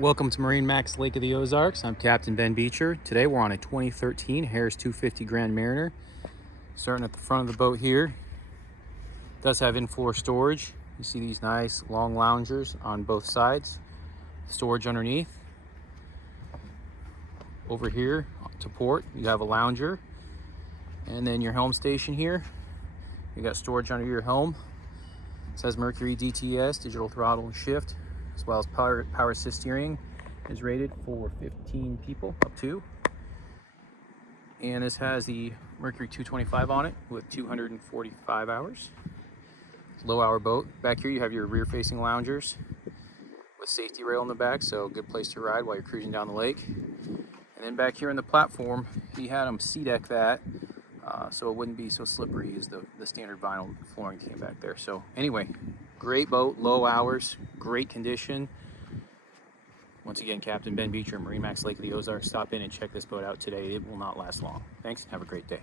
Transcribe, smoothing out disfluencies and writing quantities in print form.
Welcome to MarineMax Lake of the Ozarks. I'm Captain Ben Beecher. Today we're on a 2013 Harris 250 Grand Mariner. Starting at the front of the boat here. It does have in-floor storage. You see these nice long loungers on both sides. Storage underneath. Over here to port, you have a lounger. And then your helm station here. You got storage under your helm. It says Mercury DTS, digital throttle and shift, as well as power assist steering. Is rated for 15 people up to. And this has the Mercury 225 on it with 245 hours. Low hour boat. Back here you have your rear facing loungers with safety rail in the back, so good place to ride while you're cruising down the lake. And then back here in the platform, he had them C-deck that so it wouldn't be so slippery as the standard vinyl flooring came back there. So anyway, great boat, low hours, great condition. Once again, Captain Ben Beecher, MarineMax Lake of the Ozarks. Stop in and check this boat out today. It will not last long. Thanks, and have a great day.